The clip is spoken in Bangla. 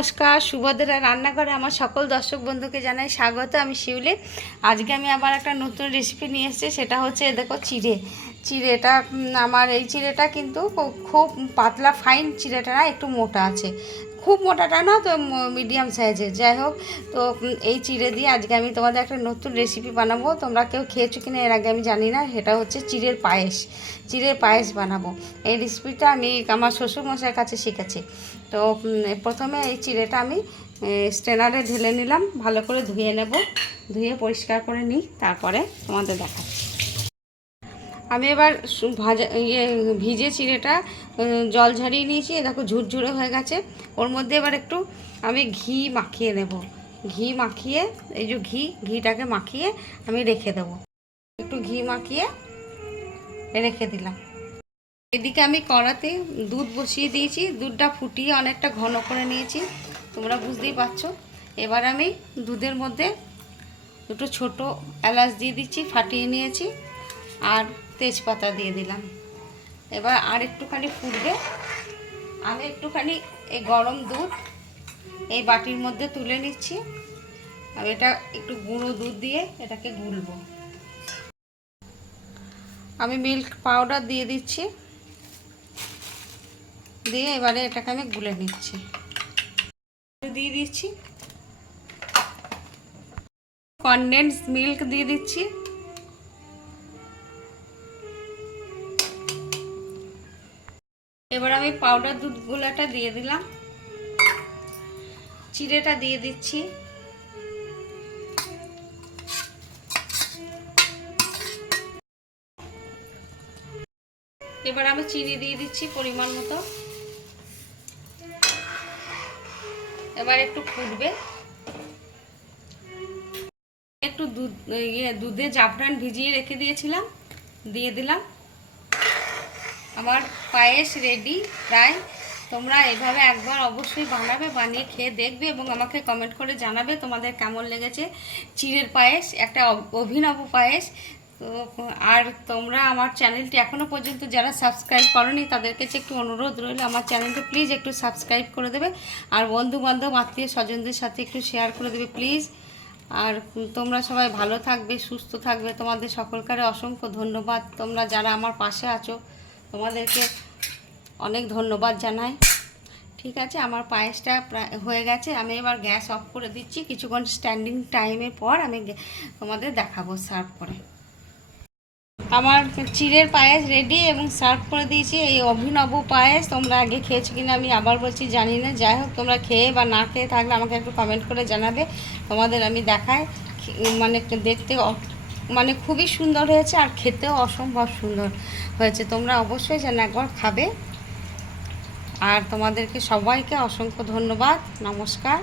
নমস্কার, সুভদ্রা রান্নাঘরে আমার সকল দর্শক বন্ধুকে জানাই স্বাগত। আমি শিউলি। আজকে আমি আবার একটা নতুন রেসিপি নিয়ে এসেছি। সেটা হচ্ছে দেখো চিড়েটা। আমার এই চিড়েটা কিন্তু খুব পাতলা ফাইন চিড়েটা না, একটু মোটা আছে, খুব মোটাটা না, তো মিডিয়াম সাইজের। যাই হোক, তো এই চিড়ে দিয়ে আজকে আমি তোমাদের একটা নতুন রেসিপি বানাবো। তোমরা কেউ খেয়েছো কিনা এর আগে আমি জানি না। সেটা হচ্ছে চিড়ের পায়েস বানাবো। এই রেসিপিটা আমি আমার শ্বশুরমশাইয়ের কাছে শিখেছি। তো প্রথমে এই চিড়েটা আমি স্ট্রেনারে ঢেলে নিলাম, ভালো করে ধুয়ে নেব। ধুয়ে পরিষ্কার করে নিই, তারপরে তোমাদের দেখাচ্ছি। আমি এবার ভিজে চিড়েটা জল ঝরিয়ে নিয়েছি। দেখো ঝুরঝুরে হয়ে গেছে। ওর মধ্যে এবার একটু আমি ঘি মাখিয়ে নেব। ঘি মাখিয়ে, এই যে ঘিটাকে মাখিয়ে আমি রেখে দেবো। একটু ঘি মাখিয়ে রেখে দিলাম। এদিকে আমি কড়াতে দুধ বসিয়ে দিয়েছি। দুধটা ফুটিয়ে অনেকটা ঘন করে নিয়েছি, তোমরা বুঝতেই পারছো। এবার আমি দুধের মধ্যে দুটো ছোট এলাচ দিয়ে দিচ্ছি, ফাটিয়ে নিয়েছি, আর তেজপাতা দিয়ে দিলাম। এবার আর একটুখানি ফুটবে। আমি একটুখানি এই গরম দুধ এই বাটির মধ্যে তুলে নিচ্ছি। আর এটা একটু গুঁড়ো দুধ দিয়ে এটাকে গুলবো। আমি মিল্ক পাউডার দিয়ে দিচ্ছি, দিয়ে এবারে এটাকে আমি গুলে নিচ্ছি। দিয়ে দিচ্ছি কনডেন্স মিল্ক দিয়ে দিচ্ছি। এবার আমি পাউডার দুধ গুলাটা দিয়ে দিলাম, চিড়েটা দিয়ে দিচ্ছি। এবার আমি চিনি দিয়ে দিচ্ছি পরিমাণ মতো। এবার একটু ফুটবে। একটু দুধে জাফরান ভিজিয়ে রেখে দিয়েছিলাম, দিয়ে দিলাম। আমার পায়েস রেডি প্রায়। তোমরা এভাবে একবার অবশ্যই বানাবে, বানিয়ে খেয়ে দেখবে এবং আমাকে কমেন্ট করে জানাবে তোমাদের কেমন লেগেছে। চিড়ের পায়েস একটা অভিনব পায়েস। তো আর তোমরা আমার চ্যানেলটি এখনও পর্যন্ত যারা সাবস্ক্রাইব করোনি তাদের কাছে একটু অনুরোধ রইল, আমার চ্যানেলটা প্লিজ একটু সাবস্ক্রাইব করে দেবে। আর বন্ধুবান্ধব আত্মীয় স্বজনদের সাথে একটু শেয়ার করে দেবে প্লিজ। আর তোমরা সবাই ভালো থাকবে, সুস্থ থাকবে। তোমাদের সকলকারে অসংখ্য ধন্যবাদ। তোমরা যারা আমার পাশে আছো তোমাদেরকে অনেক ধন্যবাদ জানাই। ঠিক আছে, আমার পায়েসটা প্রায় হয়ে গেছে। আমি এবার গ্যাস অফ করে দিচ্ছি। কিছুক্ষণ স্ট্যান্ডিং টাইমের পর আমি তোমাদের দেখাবো সার্ভ করে। আমার চিড়ের পায়েস রেডি এবং সার্ভ করে দিয়েছি। এই অভিনব পায়েস তোমরা আগে খেয়েছো কিনা আমি আবার বলছি জানি না। যাই হোক, তোমরা খেয়ে বা না খেয়ে থাকলে আমাকে একটু কমেন্ট করে জানাবে। তোমাদের আমি দেখাই, মানে দেখতে মানে খুবই সুন্দর হয়েছে, আর খেতেও অসম্ভব সুন্দর হয়েছে। তোমরা অবশ্যই যেন একবার খাবে। আর তোমাদেরকে সবাইকে অসংখ্য ধন্যবাদ। নমস্কার।